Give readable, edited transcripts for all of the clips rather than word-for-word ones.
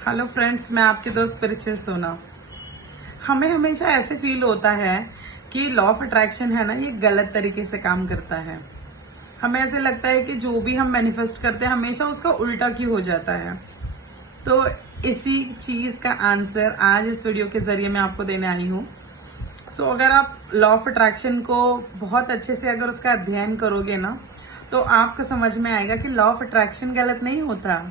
Hello friends, मैं आपकी दोस्त स्पिरिचुअल सोना। हमें हमेशा ऐसे फील होता है कि लॉ ऑफ अट्रैक्शन है ना, ये गलत तरीके से काम करता है। हमें ऐसे लगता है कि जो भी हम मैनिफेस्ट करते हैं हमेशा उसका उल्टा क्यों हो जाता है। तो इसी चीज का आंसर आज इस वीडियो के जरिए मैं आपको देने आई हूँ। अगर आप लॉ ऑफ अट्रैक्शन को बहुत अच्छे से अगर उसका अध्ययन करोगे ना, तो आपको समझ में आएगा कि लॉ ऑफ अट्रैक्शन गलत नहीं होता।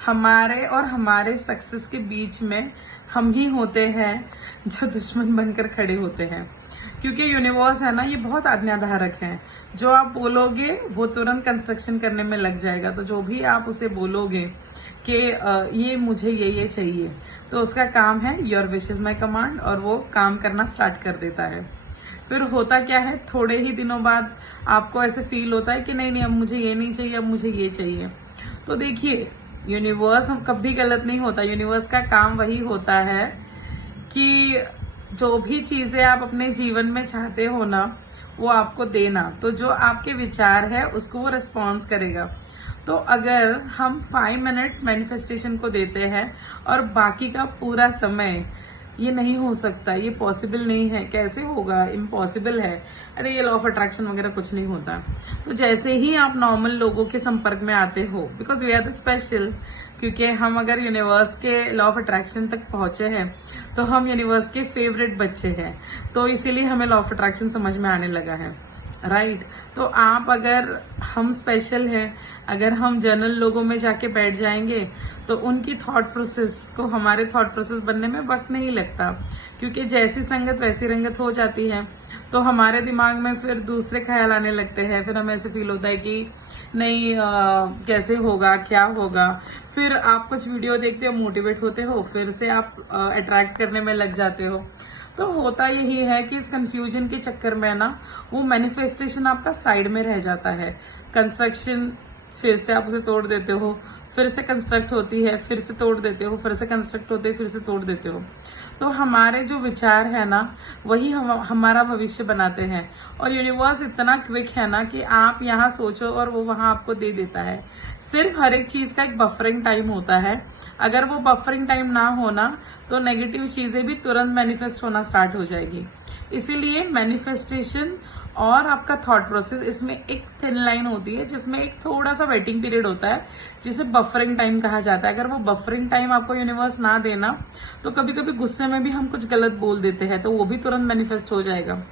हमारे और हमारे सक्सेस के बीच में हम ही होते हैं जो दुश्मन बनकर खड़े होते हैं, क्योंकि यूनिवर्स है ना, ये बहुत आज्ञाधारक है। जो आप बोलोगे वो तुरंत कंस्ट्रक्शन करने में लग जाएगा। तो जो भी आप उसे बोलोगे कि ये मुझे ये चाहिए, तो उसका काम है your wish is my command, और वो काम करना स्टार्ट कर देता है। फिर होता क्या है, थोड़े ही दिनों बाद आपको ऐसे फील होता है कि नहीं अब मुझे ये नहीं चाहिए, अब मुझे ये चाहिए। तो देखिए, यूनिवर्स हम कभी गलत नहीं होता। यूनिवर्स का काम वही होता है कि जो भी चीजें आप अपने जीवन में चाहते हो ना, वो आपको देना। तो जो आपके विचार है उसको वो रिस्पॉन्स करेगा। तो अगर हम 5 मिनट्स मैनिफेस्टेशन को देते हैं और बाकी का पूरा समय, ये नहीं हो सकता, ये पॉसिबल नहीं है, कैसे होगा, इम्पॉसिबल है, अरे ये लॉ ऑफ अट्रैक्शन वगैरह कुछ नहीं होता। तो जैसे ही आप नॉर्मल लोगों के संपर्क में आते हो, because we are the special, क्योंकि हम अगर यूनिवर्स के लॉ ऑफ अट्रैक्शन तक पहुंचे हैं तो हम यूनिवर्स के फेवरेट बच्चे हैं। तो इसीलिए हमें लॉ ऑफ अट्रैक्शन समझ में आने लगा है, राइट। तो आप अगर हम स्पेशल हैं, अगर हम जनरल लोगों में जाके बैठ जाएंगे तो उनकी थॉट प्रोसेस को हमारे थॉट प्रोसेस बनने में वक्त नहीं लगता, क्योंकि जैसी संगत वैसी रंगत हो जाती है। तो हमारे दिमाग में फिर दूसरे ख्याल आने लगते हैं। फिर हमें ऐसे फील होता है कि नहीं कैसे होगा, क्या होगा। फिर आप कुछ वीडियो देखते हो, मोटिवेट होते हो, फिर से आप अट्रैक्ट करने में लग जाते हो। तो होता यही है कि इस कंफ्यूजन के चक्कर में ना, वो मैनिफेस्टेशन आपका साइड में रह जाता है। कंस्ट्रक्शन, फिर से आप उसे तोड़ देते हो, फिर से कंस्ट्रक्ट होती है, फिर से तोड़ देते हो, फिर से कंस्ट्रक्ट होते हैं, फिर से तोड़ देते हो। तो हमारे जो विचार है ना, वही हमारा भविष्य बनाते हैं। और यूनिवर्स इतना क्विक है ना कि आप यहाँ सोचो और वो वहां आपको दे देता है। सिर्फ हर एक चीज का एक बफरिंग टाइम होता है। अगर वो बफरिंग टाइम ना होना तो नेगेटिव चीजें भी तुरंत मैनिफेस्ट होना स्टार्ट हो जाएगी। इसीलिए मैनिफेस्टेशन और आपका थॉट प्रोसेस, इसमें एक थिन लाइन होती है जिसमें एक थोड़ा सा वेटिंग पीरियड होता है, जिसे बफरिंग टाइम कहा जाता है। अगर वो बफरिंग टाइम आपको यूनिवर्स ना देना, तो कभी कभी गुस्से में भी हम कुछ गलत बोल देते हैं, तो वो भी तुरंत मैनिफेस्ट हो जाएगा,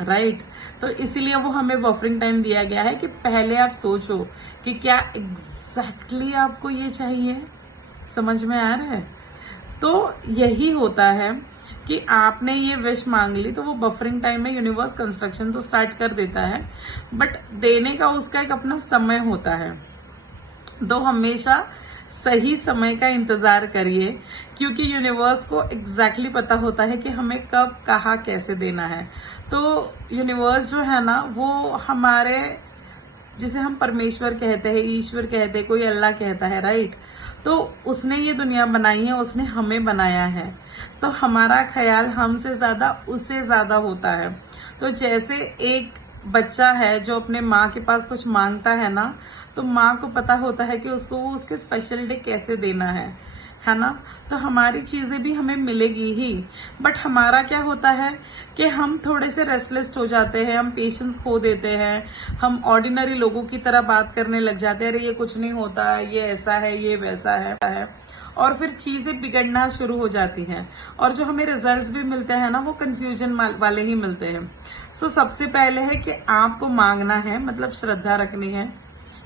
राइट। तो इसीलिए वो हमें बफरिंग टाइम दिया गया है कि पहले आप सोचो कि क्या एग्जैक्टली आपको ये चाहिए। समझ में आ रहा है? तो यही होता है कि आपने ये विश मांग ली, तो वो बफरिंग टाइम में यूनिवर्स कंस्ट्रक्शन तो स्टार्ट कर देता है, बट देने का उसका एक अपना समय होता है। तो हमेशा सही समय का इंतजार करिए, क्योंकि यूनिवर्स को एग्जैक्टली पता होता है कि हमें कब, कहाँ, कैसे देना है। तो यूनिवर्स जो है ना, वो हमारे, जिसे हम परमेश्वर कहते हैं, ईश्वर कहते हैं, कोई अल्लाह कहता है, राइट। तो उसने ये दुनिया बनाई है, उसने हमें बनाया है। तो हमारा ख्याल हमसे ज्यादा उससे ज्यादा होता है। तो जैसे एक बच्चा है जो अपने माँ के पास कुछ मांगता है ना, तो माँ को पता होता है कि उसको वो उसके स्पेशल डे कैसे देना है ना। तो हमारी चीजें भी हमें मिलेगी ही, बट हमारा क्या होता है कि हम थोड़े से रेस्टलेस हो जाते हैं, हम पेशेंस खो देते हैं, हम ऑर्डिनरी लोगों की तरह बात करने लग जाते हैं, अरे ये कुछ नहीं होता, ये ऐसा है, ये वैसा है, और फिर चीजें बिगड़ना शुरू हो जाती हैं। और जो हमें रिजल्ट्स भी मिलते हैं ना, वो कंफ्यूजन वाले ही मिलते हैं। सबसे पहले है कि आपको मांगना है, मतलब श्रद्धा रखनी है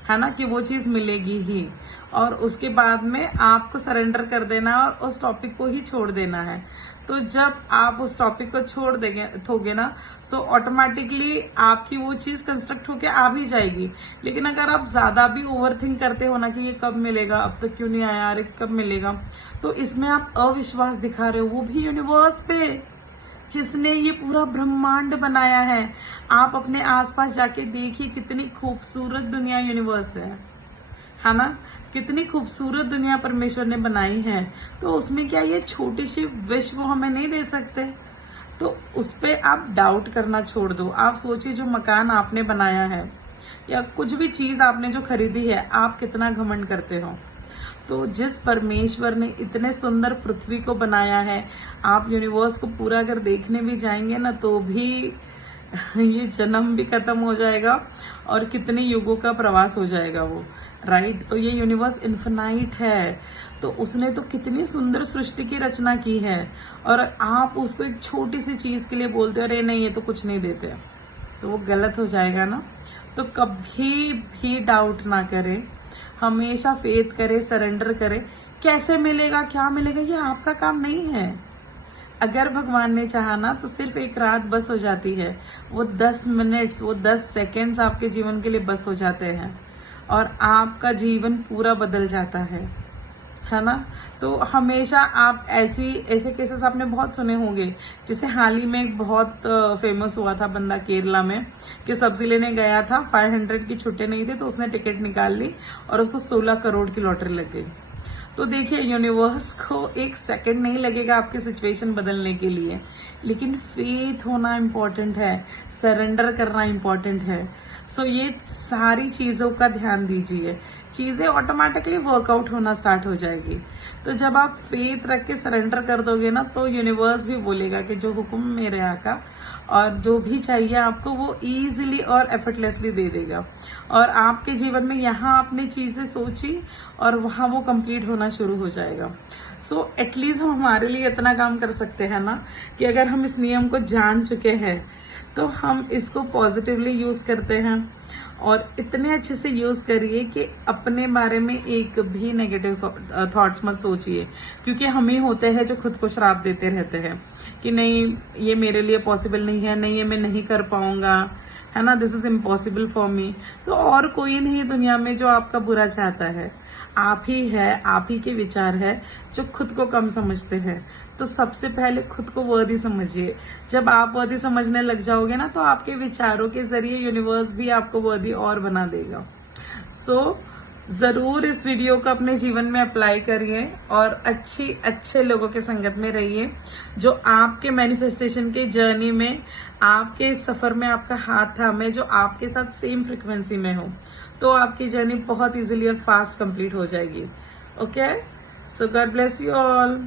ना, कि वो चीज मिलेगी ही। और उसके बाद में आपको सरेंडर कर देना और उस टॉपिक को ही छोड़ देना है। तो जब आप उस टॉपिक को छोड़ दोगे ना, ऑटोमेटिकली आपकी वो चीज कंस्ट्रक्ट होके आ भी जाएगी। लेकिन अगर आप ज्यादा भी ओवरथिंक करते हो ना कि ये कब मिलेगा, अब तक क्यों नहीं आया, अरे कब मिलेगा, तो इसमें आप अविश्वास दिखा रहे हो, वो भी यूनिवर्स पे, जिसने ये पूरा ब्रह्मांड बनाया है। आप अपने आसपास जाके देखिए, कितनी खूबसूरत दुनिया यूनिवर्स है ना, कितनी खूबसूरत दुनिया परमेश्वर ने बनाई है। तो उसमें क्या ये छोटी सी विश वो हमें नहीं दे सकते? तो उस पे आप डाउट करना छोड़ दो। आप सोचिए, जो मकान आपने बनाया है या कुछ भी चीज आपने जो खरीदी है, आप कितना घमंड करते हो। तो जिस परमेश्वर ने इतने सुंदर पृथ्वी को बनाया है, आप यूनिवर्स को पूरा अगर देखने भी जाएंगे ना तो भी ये जन्म भी खत्म हो जाएगा और कितने युगों का प्रवास हो जाएगा वो, राइट। तो ये यूनिवर्स इन्फिनाइट है, तो उसने तो कितनी सुंदर सृष्टि की रचना की है और आप उसको एक छोटी सी चीज के लिए बोलते हो अरे नहीं ये तो कुछ नहीं देते, तो वो गलत हो जाएगा ना। तो कभी भी डाउट ना करें, हमेशा फेथ करें, सरेंडर करें। कैसे मिलेगा, क्या मिलेगा, ये आपका काम नहीं है। अगर भगवान ने चाहा ना तो सिर्फ एक रात बस हो जाती है, वो 10 मिनट्स, वो 10 सेकेंड्स आपके जीवन के लिए बस हो जाते हैं और आपका जीवन पूरा बदल जाता है ना। तो हमेशा आप ऐसे केसेस आपने बहुत सुने होंगे। जैसे हाल ही में एक बहुत फेमस हुआ था बंदा केरला में कि सब्जी लेने गया था, 500 की छुट्टे नहीं थे तो उसने टिकट निकाल ली और उसको 16 करोड़ की लॉटरी लग गई। तो देखिए यूनिवर्स को एक सेकंड नहीं लगेगा आपकी सिचुएशन बदलने के लिए, लेकिन फेथ होना इम्पोर्टेंट है, सरेंडर करना इम्पोर्टेंट है। सो ये सारी चीजों का ध्यान दीजिए, चीजें ऑटोमेटिकली वर्कआउट होना स्टार्ट हो जाएगी। तो जब आप फेथ रख के सरेंडर कर दोगे ना तो यूनिवर्स भी बोलेगा कि जो हुक्म मेरे आका, और जो भी चाहिए आपको वो इजीली और एफर्टलेसली दे देगा। और आपके जीवन में यहाँ आपने चीजें सोची और वहां वो कंप्लीट होना शुरू हो जाएगा। सो एटलीस्ट हम हमारे लिए इतना काम कर सकते हैं ना कि अगर हम इस नियम को जान चुके हैं तो हम इसको पॉजिटिवली यूज करते हैं और इतने अच्छे से यूज करिए कि अपने बारे में एक भी नेगेटिव थॉट्स मत सोचिए, क्योंकि हम ही होते हैं जो खुद को श्राप देते रहते हैं कि नहीं ये मेरे लिए पॉसिबल नहीं है, नहीं ये मैं नहीं कर पाऊंगा, है ना, this is impossible for me. तो और कोई नहीं दुनिया में जो आपका बुरा चाहता है, आप ही है, आप ही के विचार है जो खुद को कम समझते हैं। तो सबसे पहले खुद को वर्दी समझिए। जब आप वर्दी समझने लग जाओगे ना तो आपके विचारों के जरिए यूनिवर्स भी आपको वर्दी और बना देगा। सो जरूर इस वीडियो को अपने जीवन में अप्लाई करिए और अच्छे लोगों के संगत में रहिए जो आपके मैनिफेस्टेशन के जर्नी में, आपके सफर में आपका हाथ थामे, जो आपके साथ सेम फ्रिक्वेंसी में हो, तो आपकी जर्नी बहुत इजीली और फास्ट कंप्लीट हो जाएगी। Okay, so God bless you all.